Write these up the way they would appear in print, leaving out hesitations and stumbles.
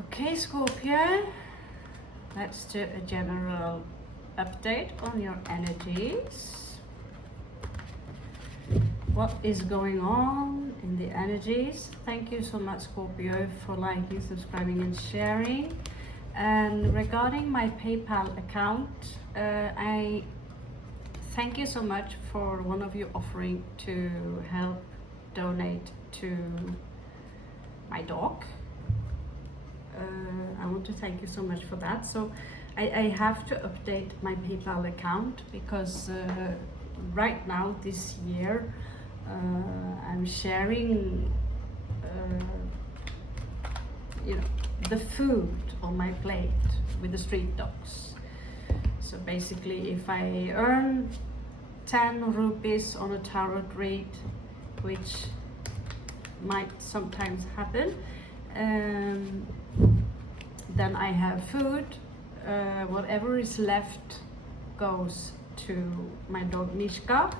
Okay, Scorpio, let's do a general update on your energies. What is going on in the energies? Thank you so much, Scorpio, for liking, subscribing, and sharing. And regarding my PayPal account, I thank you so much for one of you offering to help donate to my dog. I want to thank you so much for that. So I have to update my PayPal account because right now this year I'm sharing the food on my plate with the street dogs. So basically, if I earn 10 rupees on a tarot read, which might sometimes happen, then I have food. Whatever is left goes to my dog Mishka,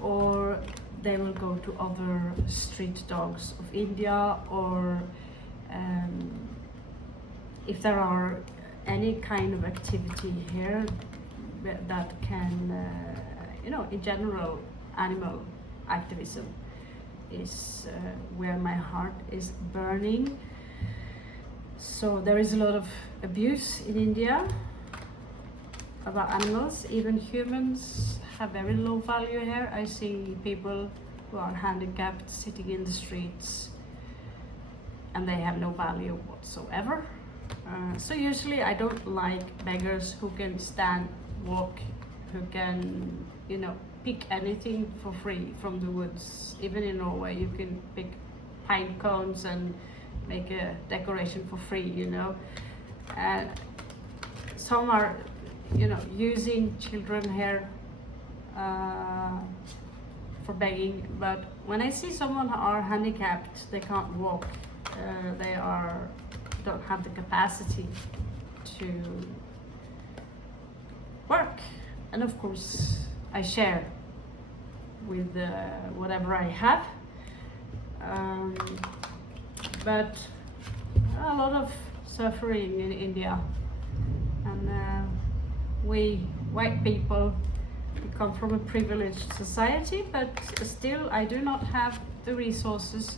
or they will go to other street dogs of India, or if there are any kind of activity here that can, in general, animal activism is where my heart is burning. So there is a lot of abuse in India about animals. Even humans have very low value here. I see people who are handicapped sitting in the streets and they have no value whatsoever. So usually I don't like beggars who can stand, walk, who can, pick anything for free from the woods. Even in Norway you can pick pine cones and make a decoration for free, and some are, using children here for begging. But when I see someone who are handicapped, they can't walk, they don't have the capacity to work, and of course I share with whatever I have. But a lot of suffering in India, and we white people, we come from a privileged society, but still I do not have the resources,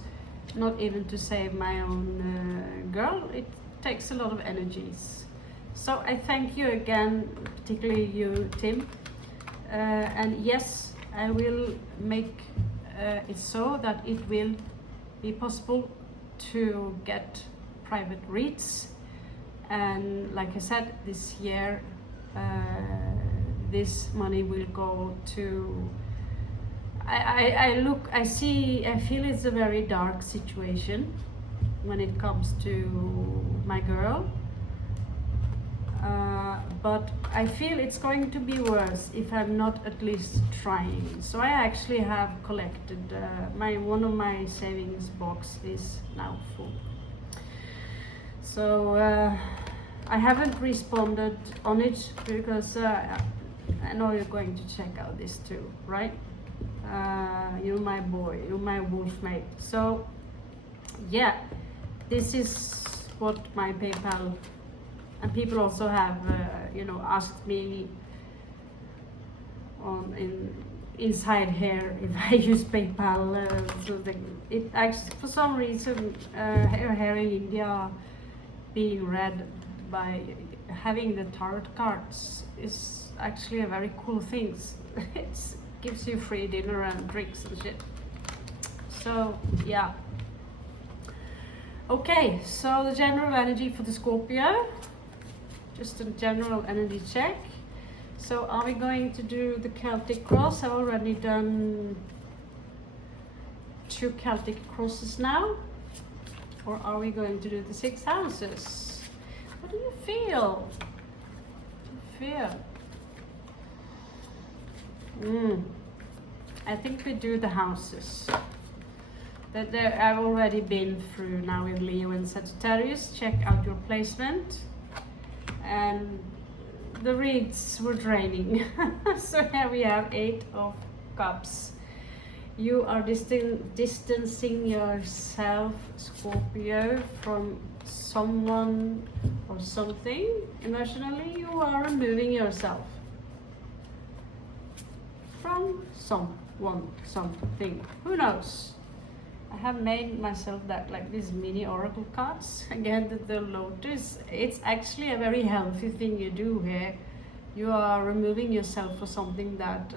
not even to save my own girl. It takes a lot of energies. So I thank you again, particularly you, Tim, and yes, I will make it so that it will be possible to get private reads. And like I said, this year this money will go to, I feel it's a very dark situation when it comes to my girl, but I feel it's going to be worse if I'm not at least trying. So I actually have collected, one of my savings box is now full. So I haven't responded on it because I know you're going to check out this too, right? You're my boy, you're my wolf mate. So yeah, this is what my PayPal, and people also have asked me inside here if I use PayPal. So it actually, for some reason, here in India, being read by having the tarot cards is actually a very cool thing. It gives you free dinner and drinks and shit. So yeah. Okay, so the general energy for the Scorpio, just a general energy check. So are we going to do the Celtic cross? I've already done 2 Celtic crosses now. Or are we going to do the 6 houses? What do you feel? I think we do the houses. I've already been through now with Leo and Sagittarius. Check out your placement. And the reads were draining. So here we have 8 of Cups. You are distancing yourself, Scorpio, from someone or something. Emotionally, you are removing yourself from someone, something. Who knows? I have made myself that like these mini oracle cards. Again, the lotus. It's actually a very healthy thing you do here. You are removing yourself for something that,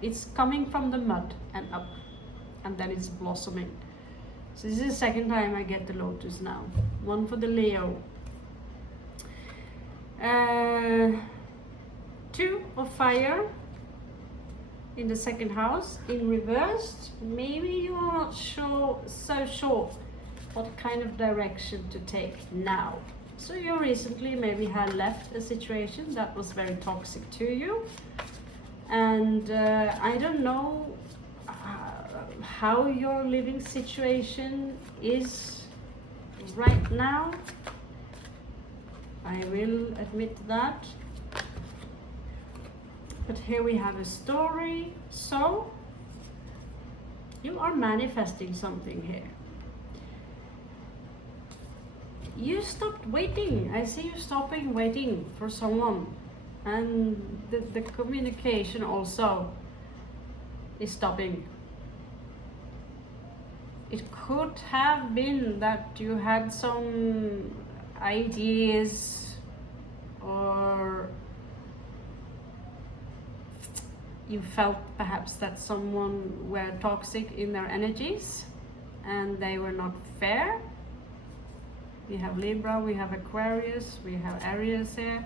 it's coming from the mud and up, and then it's blossoming. So this is the second time I get the lotus now. One for the Leo. 2 of fire in the second house, in reversed. Maybe you are not so sure what kind of direction to take now. So you recently maybe had left a situation that was very toxic to you, and I don't know how your living situation is right now. I will admit that. But here we have a story. So you are manifesting something here. You stopped waiting. I see you stopping waiting for someone, and the communication also is stopping. It could have been that you had some ideas, or you felt perhaps that someone were toxic in their energies and they were not fair. We have Libra, we have Aquarius, we have Aries here.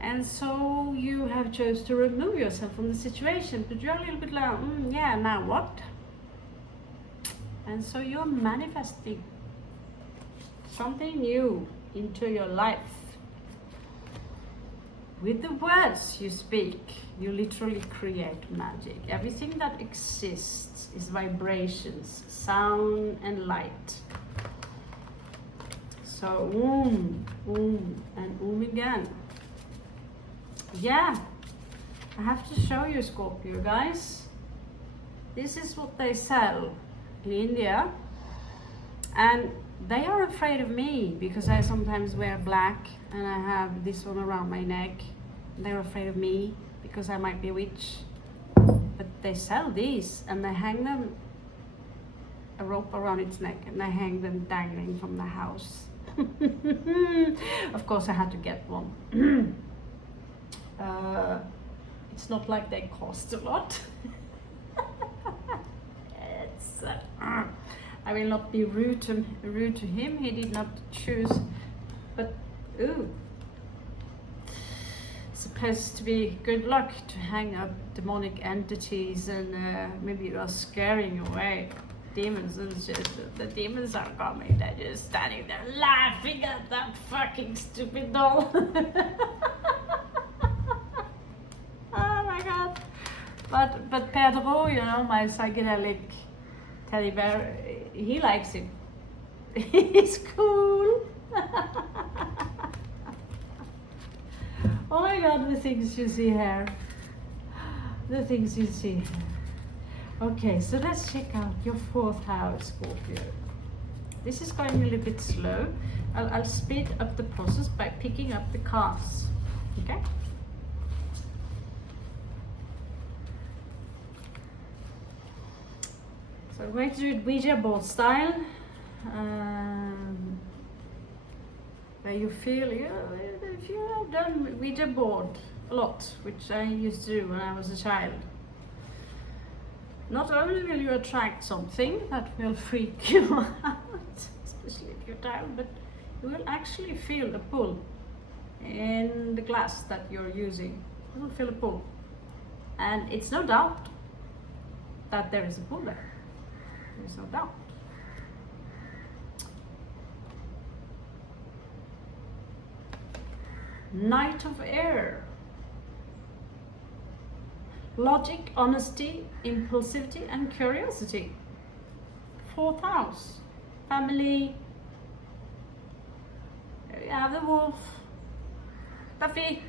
And so you have chose to remove yourself from the situation, but you're a little bit like, yeah, now what? And so you're manifesting something new into your life. With the words you speak, you literally create magic. Everything that exists is vibrations, sound and light. So and again. Yeah, I have to show you, Scorpio, guys. This is what they sell in India, and they are afraid of me because I sometimes wear black and I have this one around my neck. They're afraid of me because I might be a witch. But they sell these and they hang them a rope around its neck and they hang them dangling from the house. Of course I had to get one. It's not like they cost a lot. It's I will not be rude to him. He did not choose, but supposed to be good luck to hang up demonic entities, and maybe you are scaring away demons, and just the demons are coming. They're just standing there laughing at that fucking stupid doll. Oh my god! But Pedro, my psychedelic teddy bear, he likes it. He's cool. Oh my god, the things you see here. The things you see here. Okay, so let's check out your 4th house, Scorpio. This is going a little bit slow. I'll speed up the process by picking up the cards. Okay? So I'm going to do it Ouija board style. Where you feel, if you have done Ouija board a lot, which I used to do when I was a child, not only will you attract something that will freak you out, especially if you're tired, but you will actually feel the pull in the glass that you're using. You will feel a pull. And it's no doubt that there is a pull there. There's no doubt. Knight of Air. Logic, honesty, impulsivity, and curiosity. 4th house. Family. There you have the wolf. Duffy.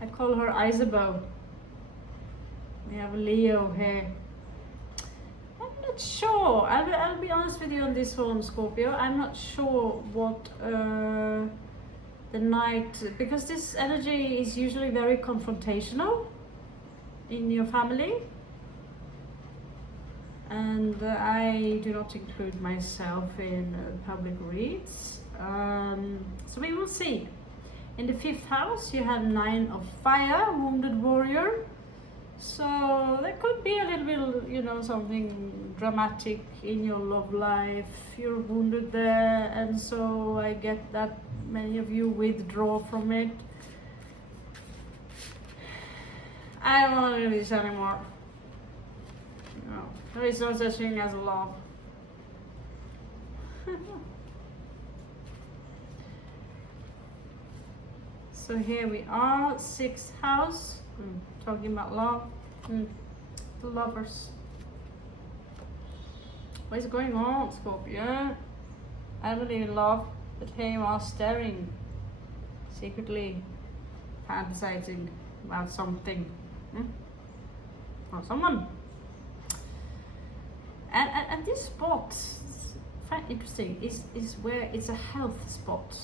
I call her Isabeau. We have Leo here. I'm not sure. I'll be honest with you on this one, Scorpio. I'm not sure what the Knight, because this energy is usually very confrontational in your family. And I do not include myself in public reads. So we will see. In the 5th house, you have 9 of Fire, Wounded Warrior. So there could be a little bit, you know, something dramatic in your love life. You're wounded there, and so I get that many of you withdraw from it. I don't want to do this anymore. No, there is no such thing as love. So here we are, 6th house, talking about love, the Lovers. What is going on, Scorpio? I believe in love, but here you are staring, secretly fantasizing about something, or someone. And this spot, quite interesting, is where it's a health spot.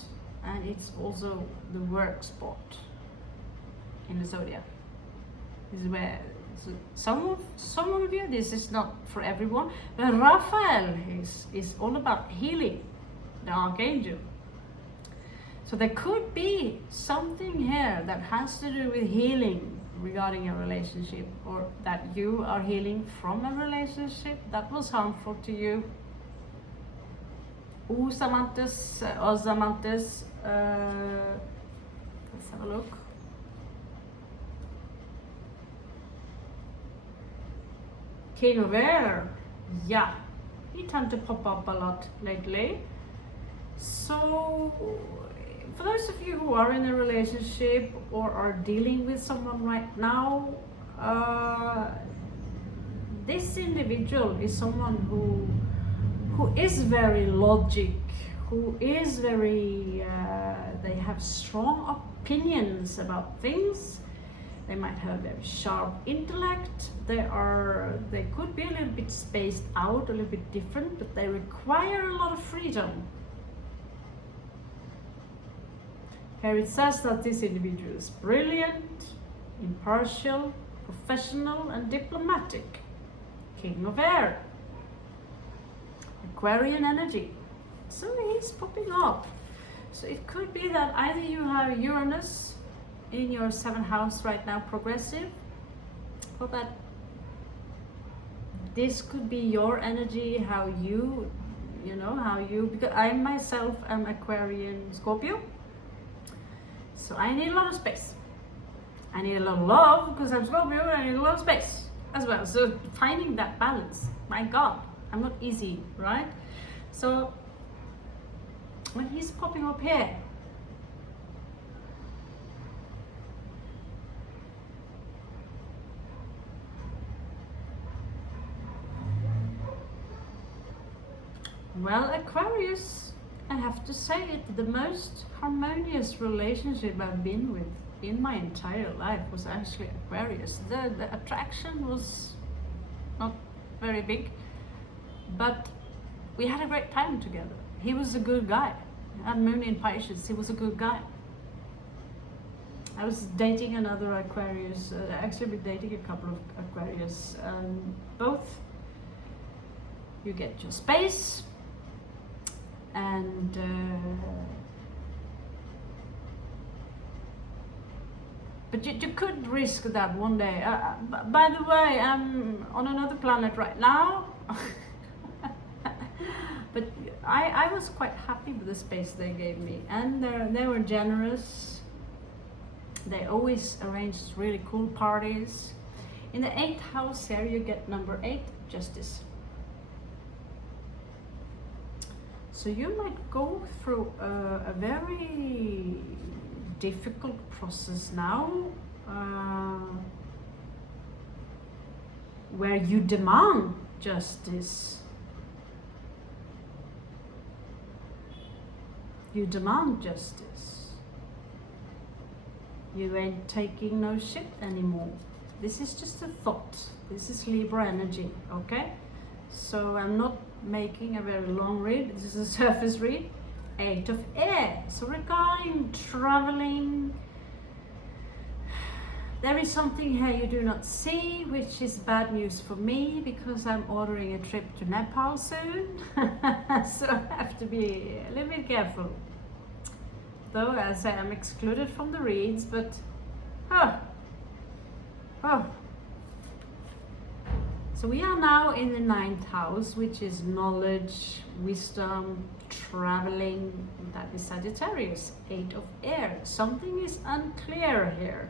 And it's also the work spot in the zodiac. This is where some of you, this is not for everyone, but Raphael is all about healing, the archangel. So there could be something here that has to do with healing regarding a relationship, or that you are healing from a relationship that was harmful to you. Os amantes, let's have a look. King of Air, yeah, he tends to pop up a lot lately. So for those of you who are in a relationship or are dealing with someone right now, this individual is someone who is very logic, who is very, they have strong opinions about things. They might have a very sharp intellect. They could be a little bit spaced out, a little bit different, but they require a lot of freedom. Here it says that this individual is brilliant, impartial, professional, and diplomatic. King of Air. Aquarian energy. So he's popping up. So it could be that either you have Uranus in your 7th house right now, progressive, or that this could be your energy, how you because I myself am Aquarian Scorpio. So I need a lot of space. I need a lot of love because I'm Scorpio, and I need a lot of space as well. So finding that balance, my God, I'm not easy, right? So when he's popping up here, well, Aquarius, I have to say it, the most harmonious relationship I've been with in my entire life was actually Aquarius. The attraction was not very big, but we had a great time together. He was a good guy. And Moon in Pisces, he was a good guy. I was dating another Aquarius, actually been dating a couple of Aquarius. Both, you get your space, and but you could risk that one day. By the way, I'm on another planet right now. But I was quite happy with the space they gave me, and they were generous. They always arranged really cool parties. In the 8th house here, you get number 8, Justice. So you might go through a very difficult process now, where you demand justice. You demand justice. You ain't taking no shit anymore. This is just a thought. This is Libra energy, okay? So I'm not making a very long read. This is a surface read. 8 of air. So regarding traveling, there is something here you do not see, which is bad news for me because I'm ordering a trip to Nepal soon. So I have to be a little bit careful. Though, as I say, I'm excluded from the reads, but So we are now in the 9th house, which is knowledge, wisdom, traveling. That is Sagittarius, 8 of air. Something is unclear here.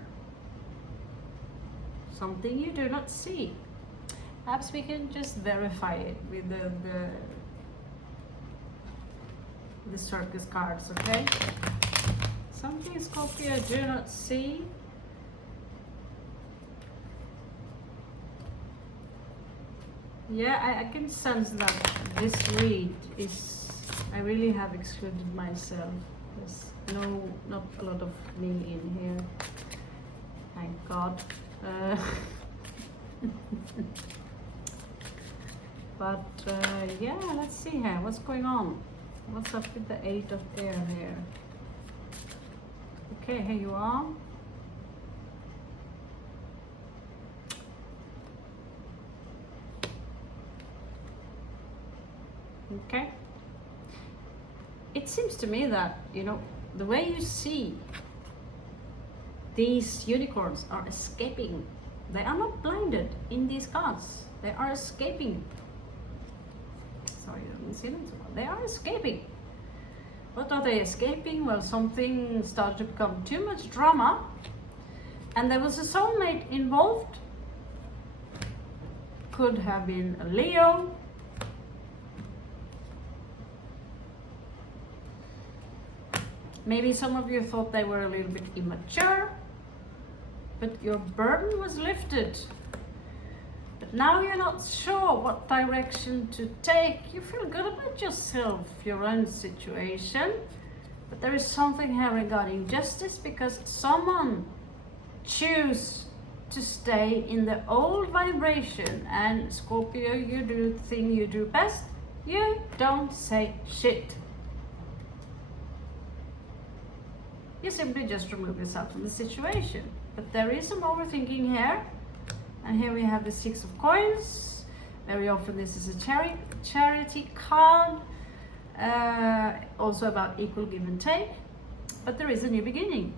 Something you do not see. Perhaps we can just verify it with the circus cards, okay? Something Scorpio do not see. Yeah, I can sense that this read is, I really have excluded myself. There's not a lot of me in here. Thank God. But yeah, let's see here. What's going on? What's up with the 8 of air here? Okay, here you are. Okay. It seems to me that, you know, the way you see these unicorns are escaping. They are not blinded in these cards. They are escaping. Sorry, I didn't see them so well. They are escaping. What are they escaping? Well, something started to become too much drama, and there was a soulmate involved. Could have been a Leo. Maybe some of you thought they were a little bit immature, but your burden was lifted. But now you're not sure what direction to take. You feel good about yourself, your own situation. But there is something here regarding justice, because someone choose to stay in the old vibration. And Scorpio, you do the thing you do best. You don't say shit. You simply just remove yourself from the situation. But there is some overthinking here. And here we have the 6 of coins. Very often this is a charity card. Also about equal give and take. But there is a new beginning.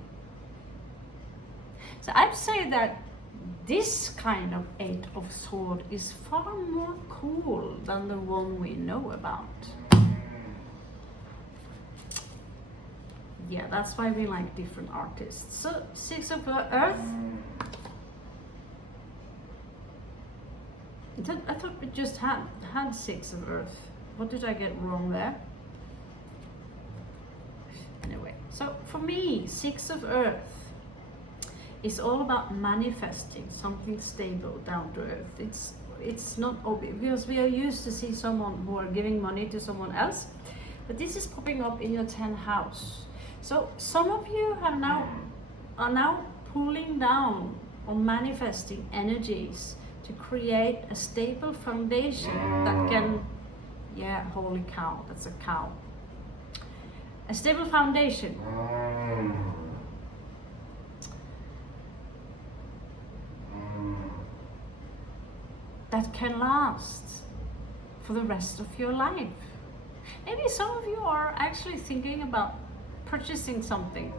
So I'd say that this kind of 8 of swords is far more cool than the one we know about. Yeah, that's why we like different artists. So 6 of earth. I thought we just had 6 of earth. What did I get wrong there? Anyway, so for me, 6 of earth is all about manifesting something stable, down to earth. It's not obvious, because we are used to see someone who are giving money to someone else, but this is popping up in your 10th house. So some of you are now pulling down or manifesting energies to create a stable foundation that can, yeah, holy cow, that's a cow. A stable foundation. That can last for the rest of your life. Maybe some of you are actually thinking about purchasing something,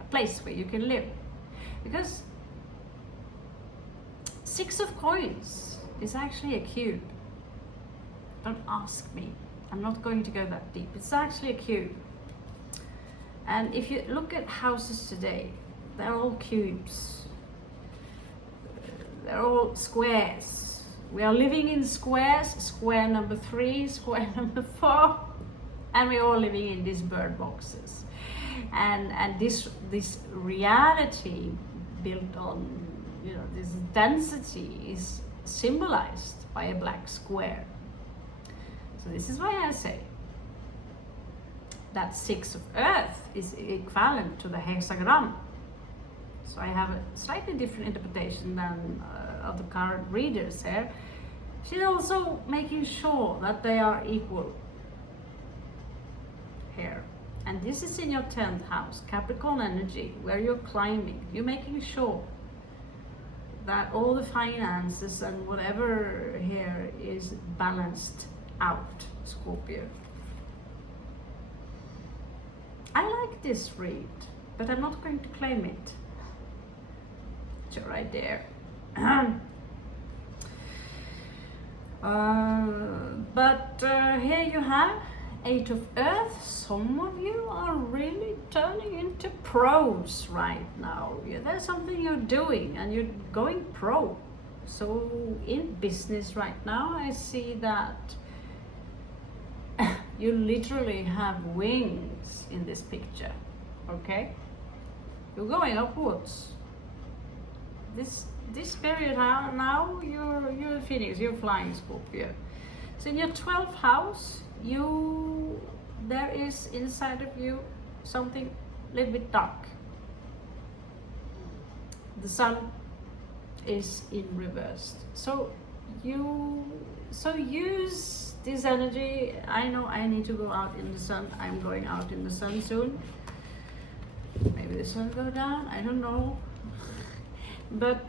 a place where you can live, because 6 of coins is actually a cube. Don't ask me, I'm not going to go that deep. It's actually a cube. And if you look at houses today, they're all cubes. They're all squares. We are living in squares, square number 3, square number 4. And we're all living in these bird boxes, and this reality built on, you know, this density is symbolized by a black square. So this is why I say that 6 of earth is equivalent to the hexagram. So I have a slightly different interpretation than of the current readers here. She's also making sure that they are equal here. And this is in your 10th house, Capricorn energy, where you're climbing. You're making sure that all the finances and whatever here is balanced out, Scorpio. I like this read, but I'm not going to claim it. So right there. Here you have 8 of Earth. Some of you are really turning into pros right now. Yeah, there's something you're doing and you're going pro. So in business right now, I see that you literally have wings in this picture, okay? You're going upwards. This period now you're Phoenix, you're flying, Scorpio. So in your 12th house, there is inside of you something a little bit dark. The sun is in reverse. So use this energy. I know I need to go out in the sun. I'm going out in the sun soon. Maybe the sun go down, I don't know. But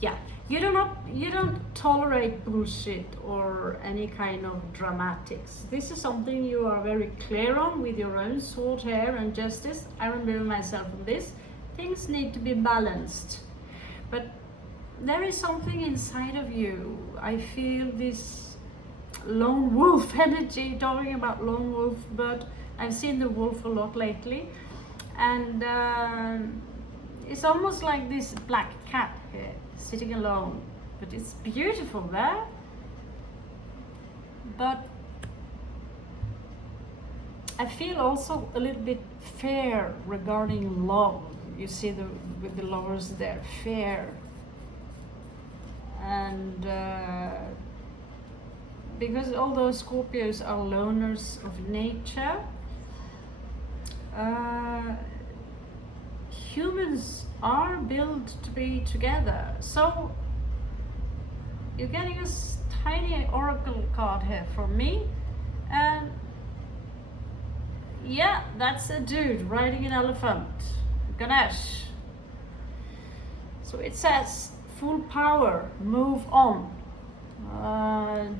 yeah, you don't tolerate bullshit or any kind of dramatics. This is something you are very clear on with your own sword here and justice. I remember myself on this. Things need to be balanced. But there is something inside of you. I feel this lone wolf energy, talking about lone wolf, but I've seen the wolf a lot lately. And it's almost like this black cat here, sitting alone. But it's beautiful there. But I feel also a little bit fear regarding love. You see with the lovers there, fear. And because although Scorpios are loners of nature, humans are built to be together. So you're getting a tiny oracle card here from me, and yeah, that's a dude riding an elephant, Ganesh. So it says full power, move on.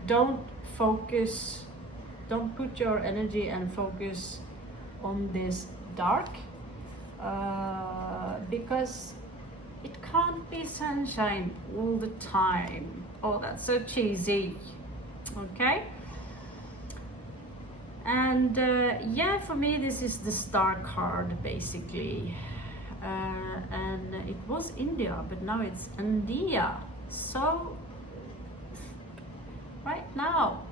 Don't put your energy and focus on this dark, because it can't be sunshine all the time. Oh, that's so cheesy. Okay. And yeah, for me this is the star card basically, and it was India, but now it's India. So right now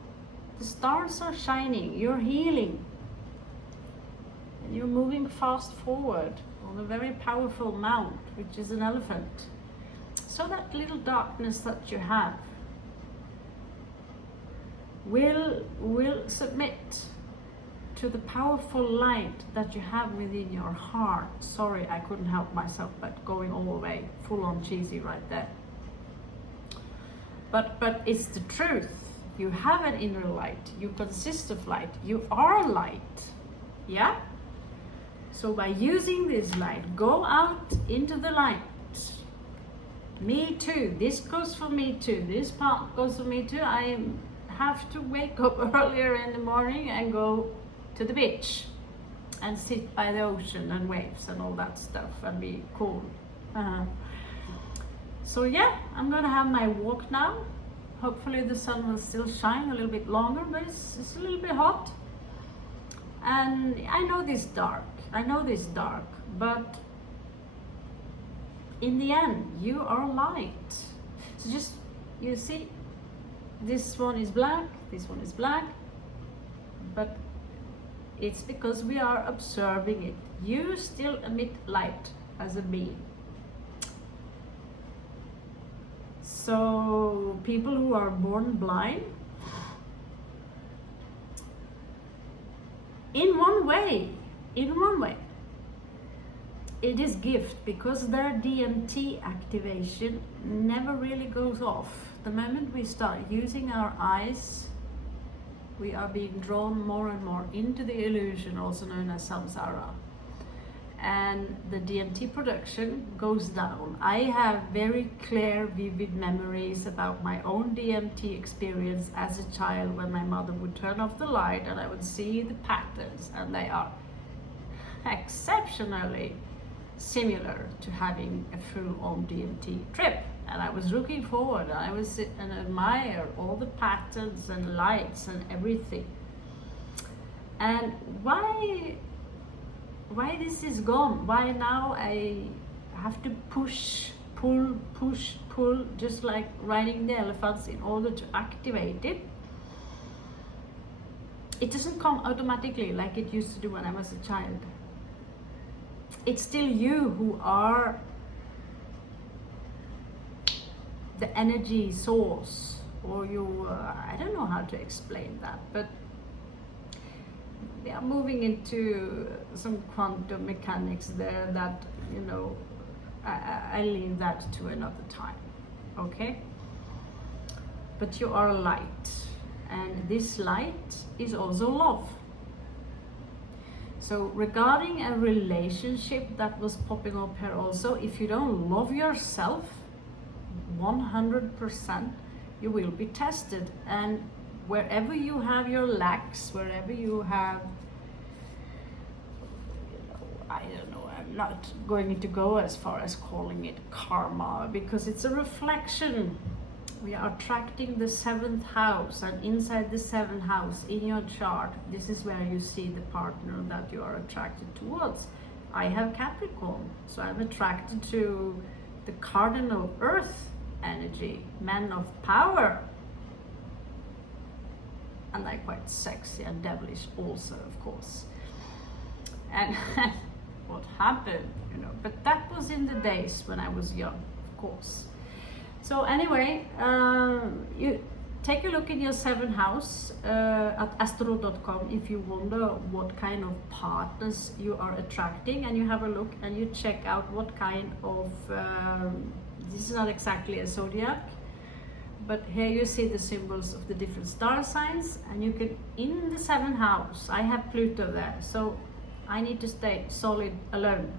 the stars are shining, you're healing, and you're moving fast forward on a very powerful mount, which is an elephant. So that little darkness that you have will submit to the powerful light that you have within your heart. Sorry, I couldn't help myself but going all the way full on cheesy right there. But it's the truth. You have an inner light. You consist of light. You are light. Yeah? So by using this light, go out into the light. Me too. This goes for me too. This part goes for me too. I have to wake up earlier in the morning and go to the beach and sit by the ocean and waves and all that stuff and be cool. So yeah, I'm gonna have my walk now. Hopefully the sun will still shine a little bit longer, but it's a little bit hot. And I know this dark, but in the end, you are light. So just, you see, this one is black, this one is black, but it's because we are observing it. You still emit light as a being. So people who are born blind, in one way, it is gift, because their DMT activation never really goes off. The moment we start using our eyes, we are being drawn more and more into the illusion, also known as samsara. And the DMT production goes down. I have very clear, vivid memories about my own DMT experience as a child, when my mother would turn off the light and I would see the patterns, and they are exceptionally similar to having a full-on DMT trip. And I was looking forward, and I was sit and admire all the patterns and lights and everything. And why this is gone? Why now I have to push, pull, just like riding the elephants in order to activate it? It doesn't come automatically like it used to do when I was a child. It's still you who are the energy source, or you, I don't know how to explain that, but we are moving into some quantum mechanics there that, you know, I leave that to another time, okay? But you are a light, and this light is also love. So regarding a relationship that was popping up here also, if you don't love yourself 100%, you will be tested. And wherever you have your lacks, wherever you have, you know, I don't know, I'm not going to go as far as calling it karma, because it's a reflection. We are attracting the 7th house, and inside the 7th house in your chart, this is where you see the partner that you are attracted towards. I have Capricorn, so I'm attracted to the cardinal earth energy, man of power. And they're quite sexy and devilish also, of course. And what happened, you know, but that was in the days when I was young, of course. So anyway, you take a look in your 7th house at astro.com if you wonder what kind of partners you are attracting, and you have a look and you check out what kind of, this is not exactly a zodiac, but here you see the symbols of the different star signs, and you can, in the 7th house, I have Pluto there, so I need to stay solid alone.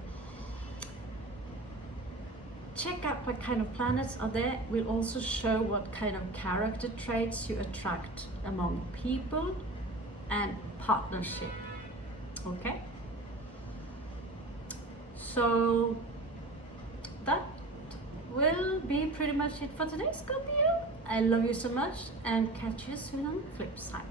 Check out what kind of planets are there. Will also show what kind of character traits you attract among people and partnership. Okay? So that will be pretty much it for today, Scorpio. I love you so much, and catch you soon on the flip side.